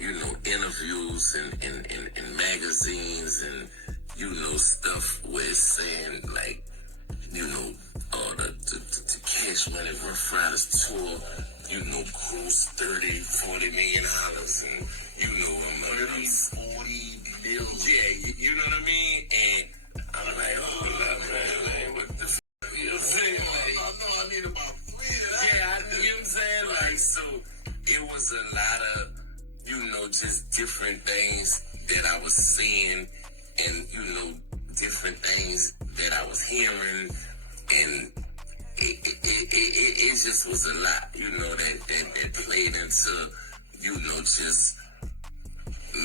interviews and magazines and, stuff where it's saying, like, the Cash Money Rough Riders tour, gross $30-40 million, and, $40 million. Yeah, you know what I mean? And I'm like, hold up, man, what the f***, you know what I'm saying? Like, I need about 3 of that. Yeah, you know what I'm saying? Like, so it was a lot of, just different things that I was seeing and, different things that I was hearing, and it just was a lot, that played into, just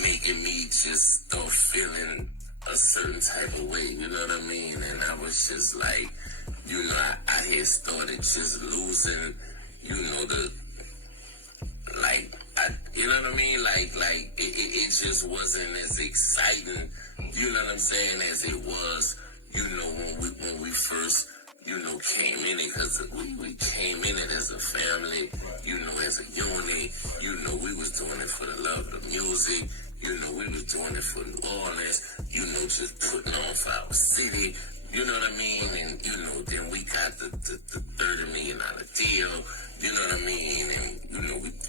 making me just start feeling a certain type of way, you know what I mean? And I was just like, I had started just losing, you know what I mean? Like it just wasn't as exciting, you know what I'm saying, as it was, when we first, came in it, because we came in it as a family, as a unit, we was doing it for the love of the music, we was doing it for New Orleans, just putting on for our city, you know what I mean? And, then we got the $30 million deal, you know what I mean? And,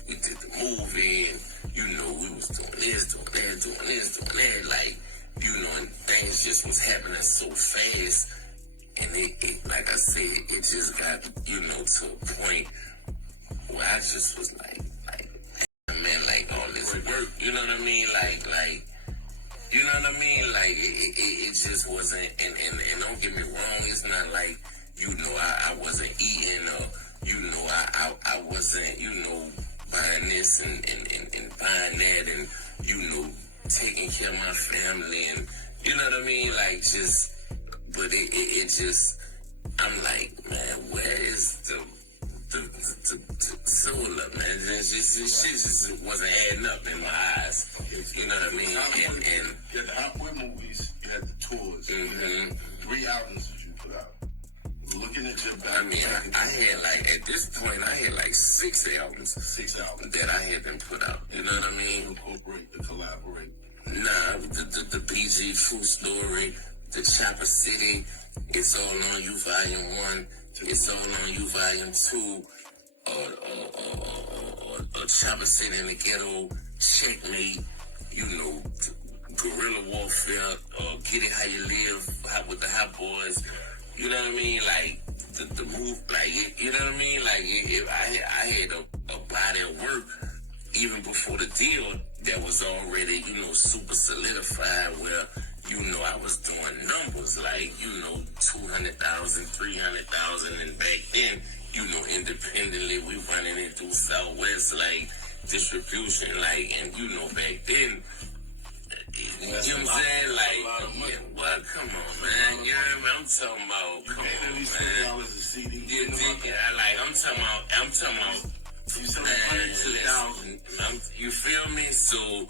we did the movie, and, we was doing this, doing that, like, and things just was happening so fast. And it like I said, it just got, to a point where I just was like, man, like, all this work, you know what I mean? Like, you know what I mean? Like, it just wasn't, and don't get me wrong, it's not like, I wasn't eating, or, I wasn't, buying this and buying that, and, taking care of my family, and, you know what I mean? Like, just, but it just, I'm like, man, where is the soul up, man? This shit just wasn't adding up in my eyes. You know what I mean? And you had the Hot Boy movies, you had the tours, you had 3 albums that you put out. Looking at your back, I mean, I had like, at this point, I had like 6 albums. 6 albums that I had them put out. You know what I mean? Incorporate, to collaborate. Nah, the BG Food Story, the Chopper City, It's All On You Volume 1, It's All On You Volume 2, or Chopper City in the Ghetto, Checkmate, Guerrilla Warfare, or Get It How You Live with the Hot Boys. You know what I mean? Like, the move, like, you know what I mean? Like, I had a body of work even before the deal that was already, super solidified, where, I was doing numbers, like, 200,000, 300,000, and back then, independently, we running it through Southwest, like, distribution, like, and, back then, you know what I'm saying? Like, yeah, well, come on, man. You know what I'm talking about? Come on, man. Like, I'm talking about, man, you feel me? So,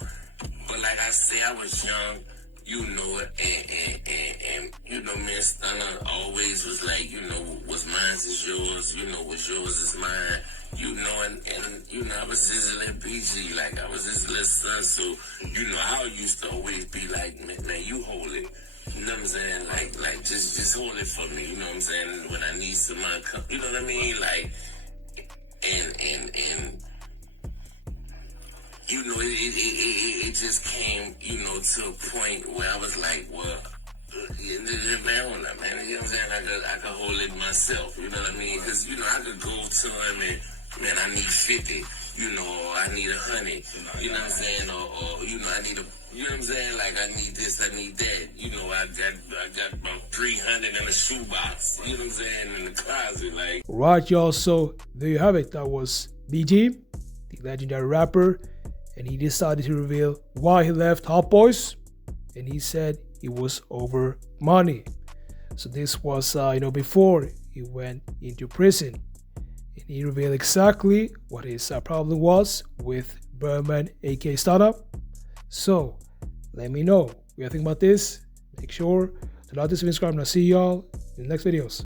but like I say, I was young, and me and Stunner always was like, what's mine is yours, what's yours is mine. And I was his little BG, like I was his little son, so, I used to always be like, man, you hold it, you know what I'm saying, like, just hold it for me, you know what I'm saying, when I need some money, you know what I mean, like, and it just came, to a point where I was like, well, man, you know what I'm saying, I could hold it myself, you know what I mean, because, I could go to him and, man, I need 50, or I need 100, you know what I'm saying, or I need you know what I'm saying, like, I need this, I need that, I got about 300 in a shoebox, you know what I'm saying, in the closet, like. Right, y'all, so there you have it. That was BG, the legendary rapper, and he decided to reveal why he left Hot Boys, and he said it was over money. So this was, before he went into prison. And he revealed exactly what his problem was with Birdman, aka Startup. So let me know what you think about this. Make sure to like this, subscribe, and I'll see y'all in the next videos.